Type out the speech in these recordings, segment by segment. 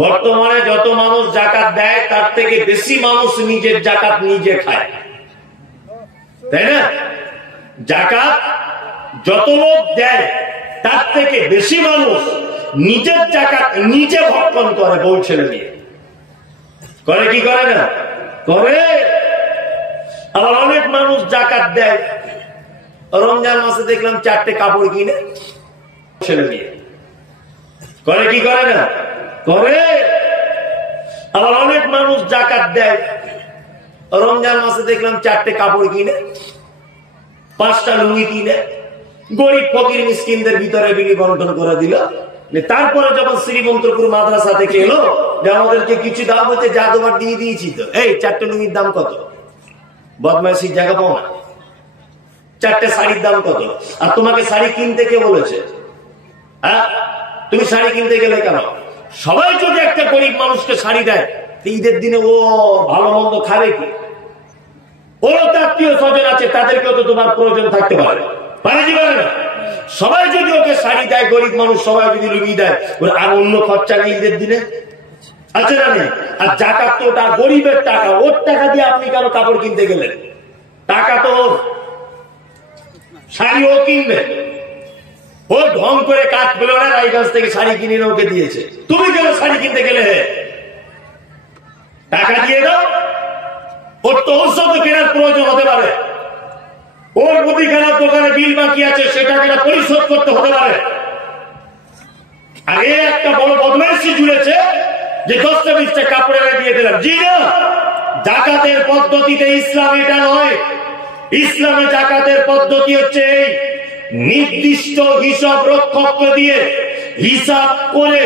বর্তমানে যত মানুষ জাকাত দেয় তার থেকে বেশি মানুষ নিজের জাকাত নিজে খায়, তাই না? জাকাত যত লোক দেয় তার থেকে বেশি মানুষ নিজের জাকাত নিজে ভক্ষণ করে, বউ ছেলে দিয়ে করে। কি করে না? করে। আবার অনেক মানুষ জাকাত দেয়, রমজান মাসে দেখলাম 4টে কাপড় কিনে ছেলে দিয়ে করে। কি করে না? করে। আবার অনেক মানুষ জাকাত দেয়, রমজান মাসে দেখলাম 4টে কাপড় কিনে, 5টা লুঙ্গি কিনে গরিব ফকির মিসকিনদের ভিতরে বিলি বন্টন করে দিল। তারপরে যখন শ্রীমন্তপুর মাদ্রাসা থেকে এলো যে আমাদেরকে কিছু দাম হচ্ছে, যা তোমার দিয়ে দিয়েছি তো, এই 4টে লুঙ্গির দাম কত? বদমাইশির জায়গা পাও না। 4টে শাড়ির দাম কত? আর তোমাকে শাড়ি কিনতে কে বলেছে? হ্যাঁ, তুমি শাড়ি কিনতে গেলে কেন? সবাই যদি একটা গরিব মানুষকে শাড়ি দেয়, ঈদের দিনে ও ভালো মন্দ খাবে কি? ওর তো আত্মীয় স্বজন আছে, তাদেরকেও তো তোমার প্রয়োজন থাকতে পারে, পারে কি পারে না? সবাই যদি ওকে শাড়ি দেয়, গরিব মানুষ সবাই যদি লুঙ্গি দেয়, আর অন্য খরচা নেই ঈদের দিনে, আছে না নেই? আর জাকাত তো ওটা গরিবের টাকা, ওর টাকা দিয়ে আপনি কেন কাপড় কিনতে গেলেন? টাকা তো ওর, শাড়ি ও কিনবে। ও ঢং করে কাজ পেল না, রায়গঞ্জ থেকে শাড়ি কিনে ওকে দিয়েছে, তুমি কেন শাড়ি কিনতে গেলে? টাকা দিয়ে দাও। ওর তো ঔষধ কেনার প্রয়োজন হতে পারে, ওর মুদিখানার দোকানে বিল বাকি আছে, সেটাকে পরিশোধ করতে হতে পারে। আগে একটা বড় বদমাইশি জুড়েছে যে 10টা 20টা কাপড়ে দিয়ে দিলাম। জি না, জাকাতের পদ্ধতিতে ইসলাম এটা নয়। ইসলামে জাকাতের পদ্ধতি হচ্ছে এই, নির্দিষ্ট হিসাব রক্ষক দিয়ে হিসাব করে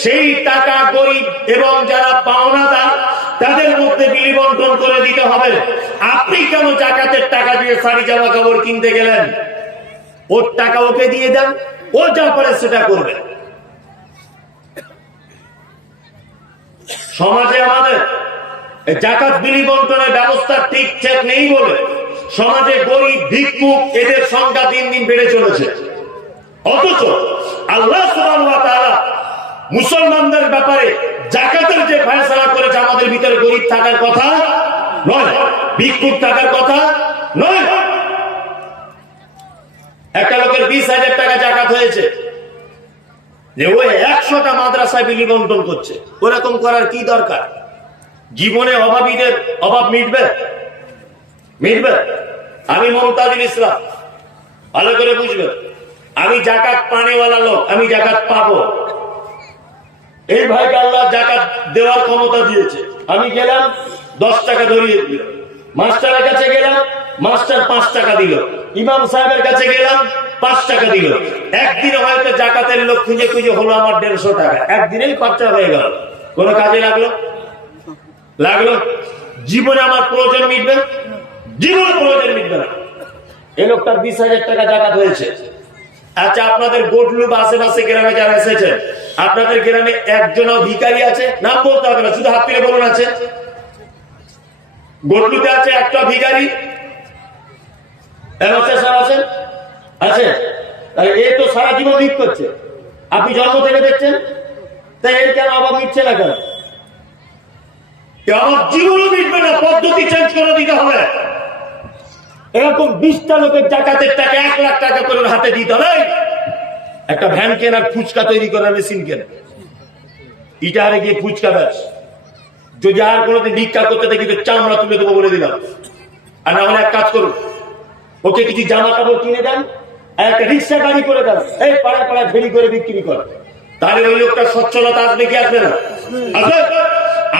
সেই টাকা গরিব এবং যারা পাওনাদার তাদের মধ্যে বিলি বন্টন করে দিতে হবে। আপনি কেন জাকাতের টাকা দিয়ে শাড়ি জামা কাপড় কিনতে গেলেন? ওর টাকা ওকে দিয়ে দেন, ও যা পারে সেটা করবে। সমাজে আমাদের জাকাত বিলি বন্টনের ব্যবস্থা ঠিকঠাক নেই বলে সমাজে গরিব ভিক্ষুক এদের সংখ্যা দিন দিন বেড়ে চলেছে। অথচ আল্লাহ সুবহানাহু ওয়া তাআলা মুসলমানদের ব্যাপারে জাকাতের যে ফয়সালা করেছে, আমাদের ভিতরে গরিব থাকার কথা নয়, ভিক্ষুক থাকার কথা নয়। একটা লোকের 20,000 টাকা জাকাত হয়েছে, যে ওই 100টা মাদ্রাসায় বিলি বন্টন করছে। ওরকম করার কি দরকার? জীবনে অভাবীদের অভাব মিটবে? মিটবে? আমি মুমতাজুল ইসলাম, ভালো করে বুঝবে, আমি জাকাত পানেওয়ালা লোক, আমি জাকাত পাবো। এই ভাইকে আল্লাহ জাকাত দেওয়ার ক্ষমতা দিয়েছে। আমি গেলাম 10 টাকা ধরিয়ে দিল, মাস্টারের কাছে গেলাম, মাস্টার 5 টাকা দিল, ইমাম সাহেবের কাছে গেলাম 5 টাকা দিল। একদিনে হয়তো জাকাতের লোক খুঁজে খুঁজে হলো আমার 150 টাকা, একদিনেই খরচা হয়ে গেল। কোন কাজে লাগলো? লাগলো? জীবনে আমার প্রয়োজন মিটবে? জীবনে প্রয়োজন মিটবে না। এই লোকটার 20,000 টাকা জাকাত হয়েছে। আচ্ছা, আপনাদের গোটলু বা আশেপাশে গ্রামে যারা এসেছেন, আপনাদের গ্রামে একজনও ভিখারি আছে? নাম বলতে হবে না, শুধু হাত তুলে বলুন আছে। গোটলুতে আছে একটা ভিখারি? আছেন? আছে? এ তো সারা জীবন ভিক করছে, আপনি জন্ম থেকে দেখছেন, তাই এর কেন অভাব মিটছে না কেন? আমার জীবনও মিটবে না, পদ্ধতি চেঞ্জ করে দিতে হবে। এরকম 20টা লোকের জাকাতের টাকা 1 লাখ টাকা করে হাতে দিতে হবে। একটা ভ্যান কেনার, ফুচকা তৈরি করার মেশিন কেন, ইটারে গিয়ে ফুচকা ব্যাস। যদি আর কোনোদিন ভিক্ষা করতে দেখি তো চামড়া তুলে দেবো বলে দিলাম। আর না হলে এক কাজ করুন, ওকে কিছু জামা কাপড় কিনে দেন, একটা রিক্সা গাড়ি করে দেন, এই পাড়ায় পাড়ায় ফেরি করে বিক্রি করে। তাহলে ওই লোকটা সচ্ছলতা আসবে কি আসবে না? আসবে।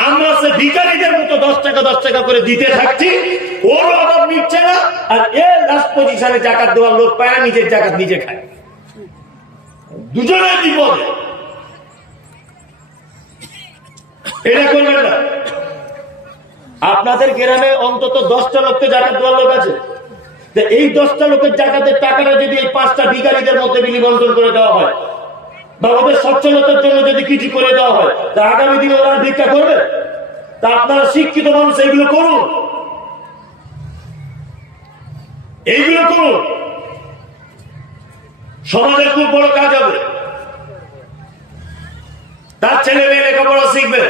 আমরা সে ভিখারিদের মতো 10 টাকা করে দিতে থাকছি, ওর অভাব মিটছে না, আর এর লাস্ট পজিশনে জাকাত দেওয়ার লোক পায় না, নিজের জাকাত নিজে খায়। দুজনের বিপদে। এটা করবেন না। আপনাদের গ্রামে অন্তত 10টা লোককে জাকাত দেওয়ার লোক আছে। এই 10টা লোকের জাকাতের টাকাটা যদি এই 5টা ভিখারিদের মধ্যে বিলি বন্টন করে দেওয়া হয়, বা ওদের সচ্ছলতার জন্য যদি কিছু করে দেওয়া হয়, তা আগামী দিনে ওরা ভিক্ষা করবে? তা আপনারা শিক্ষিত মানুষ এইগুলো করুন, এইগুলো করুন, সমাজের খুব বড় কাজ হবে। তার ছেলে মেয়ে লেখাপড়া শিখবে,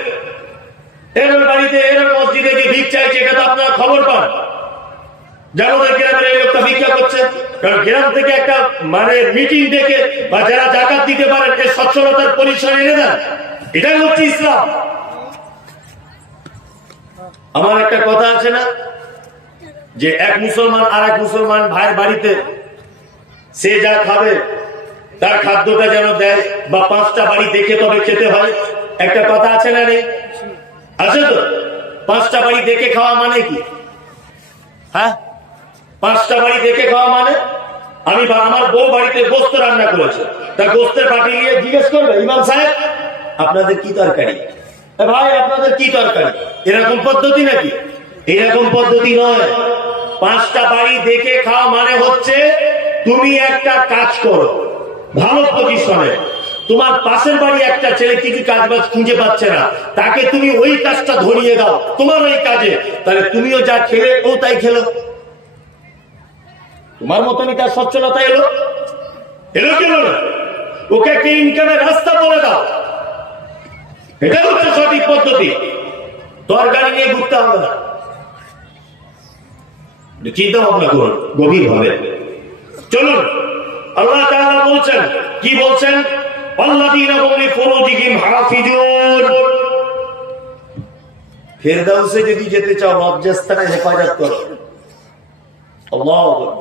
এর বাড়িতে এর মসজিদে গিয়ে ভিক চাইছে, এটা তো আপনারা খবর পান। আমাদের গ্রামের এই লোকটা ভিক্ষা করছে, কারণ গ্রাম থেকে একটা মানে মিটিং ডেকে বা যারা জাকাত দিতে পারেন এই সচ্ছলতার পরিচয় এনে দেন, এটাই হচ্ছে ইসলাম। আমার একটা কথা আছে না, যে এক মুসলমান আর এক মুসলমান ভাইয়ের বাড়িতে সে যা খাবে তার খাদ্যটা যেন দেয়, বা 5টা বাড়ি দেখে তবে খেতে হয়, একটা কথা আছে না রে? আছে তো? 5টা বাড়ি দেখে খাওয়া মানে কি? হ্যাঁ, 5টা বাড়ি দেখে খাওয়া মানে আমি আমার বউ বাড়িতে গোস্ত রান্না করেছে, তা গোস্তের পাটি নিয়ে জিজ্ঞেস করবে, ইমাম সাহেব আপনাদের কি তরকারি, ভাই আপনাদের কি তরকারি, এরকম পদ্ধতি নাকি? এরকম পদ্ধতি নয়। 5টা বাড়ি দেখে খাওয়া মানে হচ্ছে তুমি একটা কাজ করো ভালো পজিশনে, তোমার পাশের বাড়ি একটা ছেলে কিছু কাজ বাজ খুঁজে পাচ্ছে না, তাকে তুমি ওই কাজটা ধরিয়ে দাও তোমার ওই কাজে, তাহলে তুমিও যা খেলে ও তাই খেলো, তোমার মতনই তার সচ্ছলতা এলো কেন না? ওকে একটা ইনকামের রাস্তা বলে দাও, এটা হচ্ছে সঠিক পদ্ধতি। তরকারি নিয়ে ঘুরতে হবে না, চিন্তা ভাবনা করুন গভীর ভাবে। চলুন, আল্লাহ তাআলা বলছেন, কি বলছেন? আল্লাযীনা হুম লিফুরুজিহিম হাফিজুন। ফেরদাউসে যদি যেতে চাও লজ্জাস্থানে হেফাজত করো। আল্লাহু আকবার।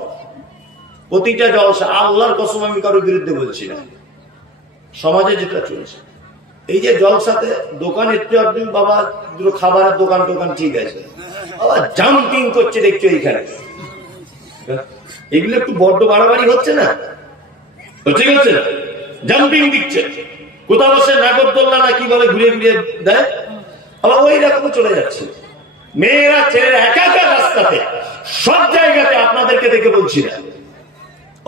প্রতিটা জলসা, আল্লাহর কসম আমি কারোর বিরুদ্ধে বলছি না, সমাজে যেটা চলছে, এই যে জলসাতে দোকান একটু বাবা দুটো খাবারের দোকান টোকান ঠিক আছে, আবার জাম্পিং করছে দেখছো এইখানে, এগুলো একটু বড্ড বাড়াবাড়ি হচ্ছে না? ঠিক আছে, জাম্পিং দিচ্ছে, কোথাও বসে নাগরদোল্লা না কিভাবে ঘুরিয়ে ঘুরিয়ে দেয়, আবার ওই রকম চলে যাচ্ছে। মেয়েরা ছেলেরা একা একা রাস্তাতে সব জায়গাতে, আপনাদেরকে দেখে বলছি না,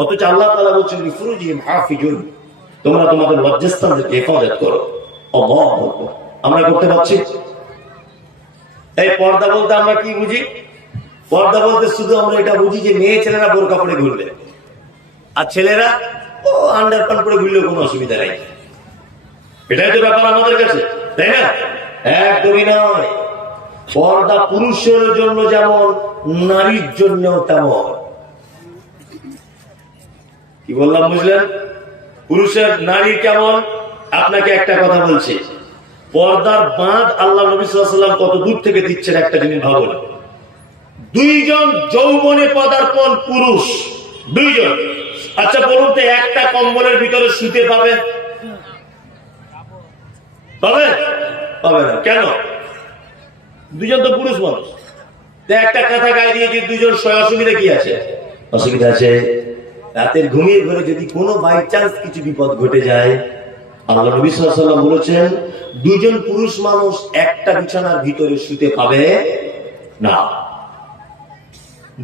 অথচ আল্লাহ তাআলা বলছেন লিফুরুজিহিম হাফিজুন, তোমরা তোমাদের লজ্জাস্থানকে হেফাজত করো। আল্লাহু আকবার। আমরা করতে পারছি? এই পর্দা বলতে আমরা কি বুঝি? পর্দা বলতে শুধু আমরা এটা বুঝি যে মেয়ে ছেলেরা বোরকা পরে ঘুরবে, আর ছেলেরা ও আন্ডারপ্যান্ট পরে ঘুরলেও কোনো অসুবিধা নাই, এটাই তো ব্যাপার আমাদের কাছে, তাই না? একদমই নয়। পর্দা পুরুষের জন্য যেমন নারীর জন্য তেমন। কি বললাম বুঝলেন? পুরুষের নারীর কেমন? আপনাকে একটা কথা বলছি, পর্দার বাঁধ আল্লাহ নবী সাল্লাল্লাহু আলাইহি ওয়াসাল্লাম কত দূর থেকে দিচ্ছেন একটা জিনিস ভাবুন। 2জন যৌবনে পদার্পণ পুরুষ, 2জন। আচ্ছা বলুন তো, একটা কম্বলের ভিতরে শুতে পাবে? পাবে? পাবে না। কেন? 2জন তো পুরুষ মানুষ, একটা কথা গায়ে দিয়ে যে 2জন শোয়, অসুবিধা কি আছে? অসুবিধা আছে, রাতের ঘুমিয়ে ঘরে যদি কোনো বাই চান্স কিছু বিপদ ঘটে যায়, আল্লাহ নবী সাল্লাল্লাহু আলাইহি ওয়াসাল্লাম বলেছেন 2জন পুরুষ মানুষ একটা বিছানার ভিতরে শুতে পাবে না।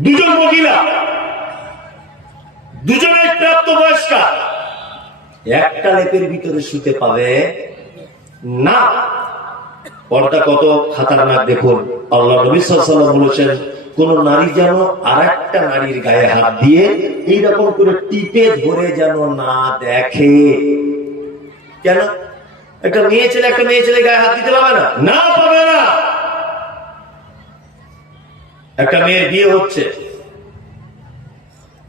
2জন মহিলা, 2জনের প্রাপ্তবয়স্কা একটা লেপের ভিতরে শুতে পাবে না। পর্দা কত খাতারনাক দেখুন। আল্লাহ নবী সাল্লাল্লাহু আলাইহি ওয়াসাল্লাম বলেছেন, কোন নারী যেন আরেকটা নারীর গায়ে হাত দিয়ে এইরকম করে টিপে ধরে যেন না দেখে। কেন? একটা মেয়ে ছেলে একটা মেয়ে ছেলে গায়ে হাত দিতে পারবে না? না, পাবে না। একটা মেয়ের বিয়ে হচ্ছে,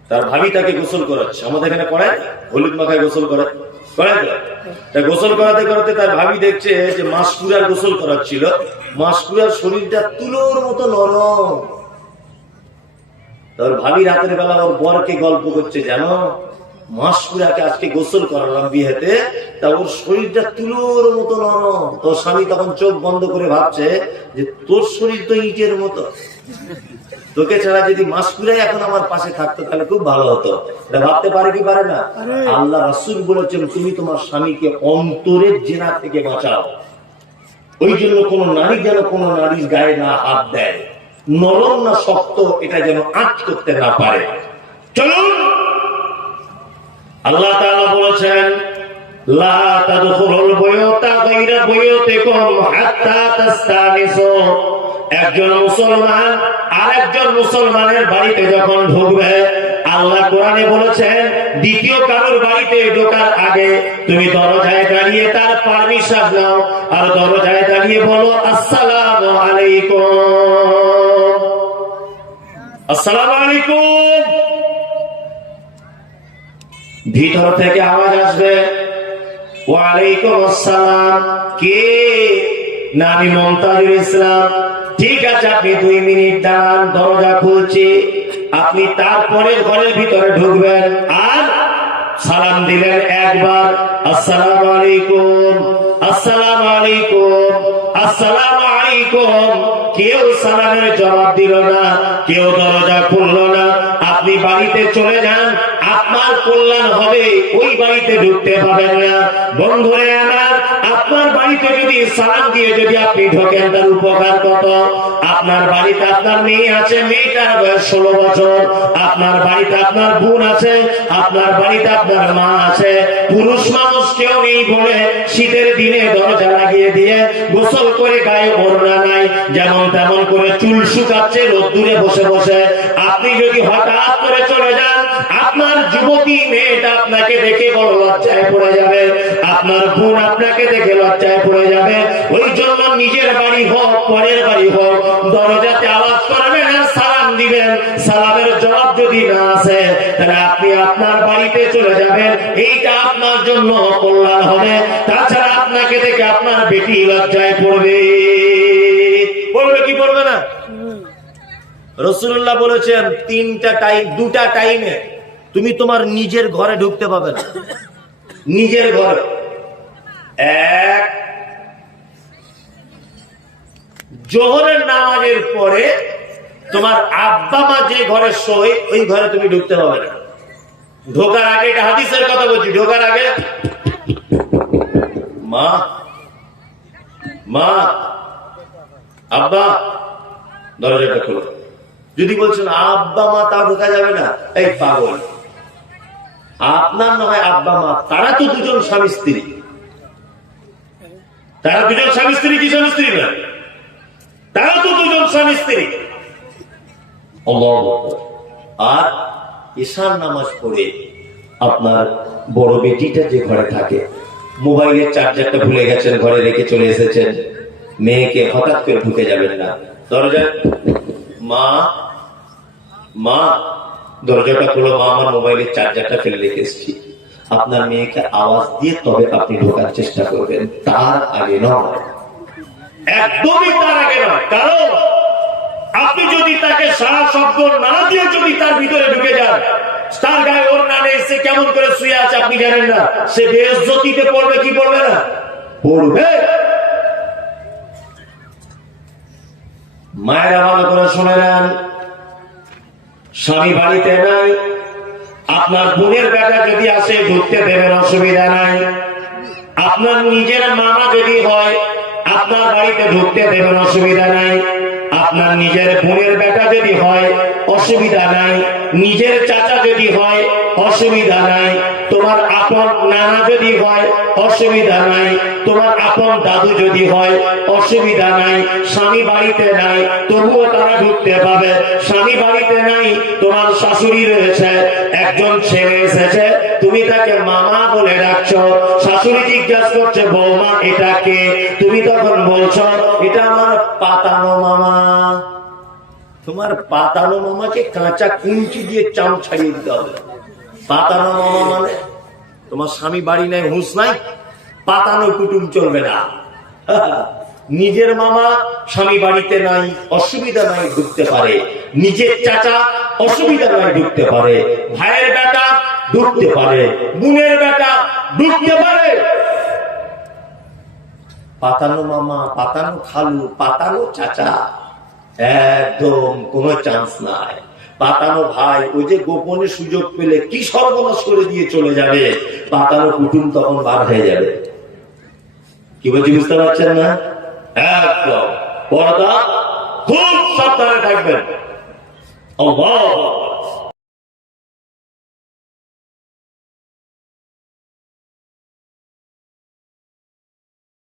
তার ভাবি তাকে গোসল করাচ্ছে, আমাদের এখানে করায় হলুদ মাখায় গোসল করায়, গোসল করাতে করাতে তার ভাবি দেখছে যে মাসকুরার গোসল করাচ্ছিল, মাসকুরার শরীরটা তুলোর মতো নরম। তার ভাবি রাতের বেলা ওর বরকে গল্প করছে, জানো মাসকুরাকে আজকে গোসল করালাম বিয়েতে, তা ওর শরীরটা তুলোর মতো নরম। তোর স্বামী তখন চোখ বন্ধ করে ভাবছে যে তোর শরীর তো ইটের মতো, তোকে ছাড়া যদি মাসকুরাই এখন আমার পাশে থাকতো তাহলে খুব ভালো হতো। এটা ভাবতে পারে কি পারে না? আল্লাহ রাসূল বলেছেন, তুমি তোমার স্বামীকে অন্তরের জেনা থেকে বাঁচাও। ওই জন্য কোন নারী যেন কোন নারীর গায়ে না হাত দেয়, নরম না শক্ত এটা যেন আঁচ করতে না পারে। চলুন, আল্লাহ তাআলা বলেছেন, লা তাদখুলুল বুয়ুতা গায়রা বুয়ুতিকুম হাত্তা তাস্তানিসু। একজন মুসলমান আরেকজন মুসলমানের বাড়িতে যখন ঢুকবে, আল্লাহ কোরআনে বলেছেন দ্বিতীয় কারোর বাড়িতে ঢোকার আগে তুমি দরজায় দাঁড়িয়ে তার পারমিশন নাও আর দরজায় দাঁড়িয়ে বলো আসসালামু আলাইকুম, আসসালামু আলাইকুম। ভিতর থেকে আওয়াজ আসবে ওয়ালাইকুম আসসালাম। কে? না আমি মমতাজুল ইসলাম। ঠিক আছে, আপনি 2 মিনিট দাঁড়ান, দরজা খুলছি। আপনি তারপরে ঘরের ভিতরে ঢুকবেন আর সালাম দিলেন একবার, আসসালামু আলাইকুম, আসসালামু আলাইকুম, আসসালামু আলাইকুম। কেউ সালামের জবাব দিল না, কেউ দরজা খুলল না। আপনি বাড়িতে চলে যান, আপনার কল্যাণ হবে, ওই বাড়িতে ঢুকতে পাবেন না। বন্ধুরে আমার, আপনার বাড়িতে যদি সালাম দিয়ে যদি আপনি ঢোকেন তার উপকার কত। আপনার বাড়িতে আপনার মেয়ে আছে, মেয়েটার বয়স 16 বছর। আপনার বাড়িতে আপনার বোন আছে, আপনার বাড়িতে আপনার মা আছে। পুরুষ মানুষ কেউ নেই বলে শীতের দিনে দরজা লাগিয়ে দিয়ে গোসল করে গায়ে ওড়না নাই, যেমন তেমন করে চুল শুকাচ্ছে রোদ্দুরে বসে বসে। আপনি যদি হঠাৎ করে চলে যান, আপনার যুবতী মেয়েটা আপনাকে দেখে বড় লজ্জায় পড়ে যাবে, আপনার বোন আপনাকে দেখে লজ্জায় পড়ে যাবে। ওই জন্য নিজের বাড়ি হোক পরের বাড়ি হোক, দরজাতে আওয়াজ করবেন আর সালাম দিবেন। সালামের জবাব যদি না আসে, তাহলে আপনি আপনার বাড়িতে চলে যাবেন, এইটা আপনার জন্য কল্যাণ হবে। তাছাড়া আপনাকে দেখে আপনার বেটি লজ্জায় পড়বে। পড়বে কি পড়বে না? রাসূলুল্লাহ বলেছেন 2টা টাইমে তুমি তোমার নিজের ঘরে ঢুকতে পাবে না। নিজের ঘরে, এক, জোহরের নামাজের পরে তোমার আব্বা মা যে ঘরে শোয় ওই ঘরে তুমি ঢুকতে পাবে না। ঢোকার আগে, এটা হাদিসের কথা বলছি, ঢোকার আগে মা, মা, আব্বা, দরজাটা খোলো। যদি বলছেন আব্বা মা, তা ঢোকা যাবে না। এই পাগল, আপনার না হয় আব্বা মা, তারা তো দুজন স্বামী স্ত্রী, তারা দুজন স্বামী স্ত্রী, কি স্বামী স্ত্রী না? তারা তো দুজন স্বামী স্ত্রী। আর ঈশার নামাজ পড়ে আপনার বড় বেটিটা যে ঘরে থাকে, মোবাইলের চার্জারটা ভুলে গেছেন, ঘরে রেখে চলে এসেছেন, মেয়েকে হঠাৎ করে ঢুকে যাবেন না। দরজায় মা, মা, দরজাটা খুলো, মা আমার মোবাইলের চার্জারটা ফেলে রেখে এসেছি। আপনার মেয়েকে আওয়াজ দিয়ে তবে আপনি ঢোকার চেষ্টা করবেন, তার আগে নয়, একদমই তার আগে নয়। কারণ আপনি যদি তাকে সারা শব্দ না দিয়ে যদি তার ভিতরে ঢুকে যান, তার গায়ে ওড়না নেই, সে কেমন করে শুয়ে আছে আপনি জানেন না, সে বেইজ্জতিতে পড়বে কি পড়বে না? পড়বে। মায়েরা ভালো করে শুনে নেন, স্বামী বাড়িতে নাই, আপনার বোনের বেটা যদি আসে ঢুকতে দেবেন, অসুবিধা নাই। আপনার নিজের মামা যদি হয় আপনার বাড়িতে ঢুকতে দেবেন, অসুবিধা নাই। আপনার নিজের বোনের বেটা যদি হয় অসুবিধা নাই, নিজের চাচা যদি হয় অসুবিধা নাই, তোমার আপন নানা যদি হয় অসুবিধা নাই, তোমার আপন দাদু যদি হয় অসুবিধা নাই। স্বামী বাড়িতে নাই তবুও তারা ঢুকতে পাবে। স্বামী বাড়িতে নাই, তোমার শাশুড়ি রয়েছে, একজন ছেলে এসেছে, তুমি তাকে মামা বলে ডাকছো, শাশুড়ি জিজ্ঞাসা করছে বৌমা এটা কে? তুমি তখন বলছো এটা আমার পাতানো মামা। তোমার পাতানো মামাকে কাঁচা কুঞ্চি দিয়ে চাম ছাড়িয়ে দিতে হবে। পাতানো মামা মানে তোমার স্বামী বাড়ি নাই, হুঁশ নাই, পাতানো কুটুম চলবে না। নিজের মামা স্বামী বাড়িতে নাই, অসুবিধা নাই, ঢুকতে পারে। নিজের চাচা অসুবিধা নাই, ঢুকতে পারে। ভাইয়ের বেটা ঢুকতে পারে, বোনের বেটা ঢুকতে পারে। পাতানো মামা, পাতানো খালু, পাতানো চাচা একদম কোনো চান্স নাই। পাতানো ভাই ওই যে গোপনে সুযোগ পেলে কি সর্বনাশ করে দিয়ে চলে যাবে, পাতানো কুটুম তখন বার হয়ে যাবে। কি বলছি বুঝতে পারছেন না? একদম পর্দা খুব সাবধানে থাকবেন। আল্লাহ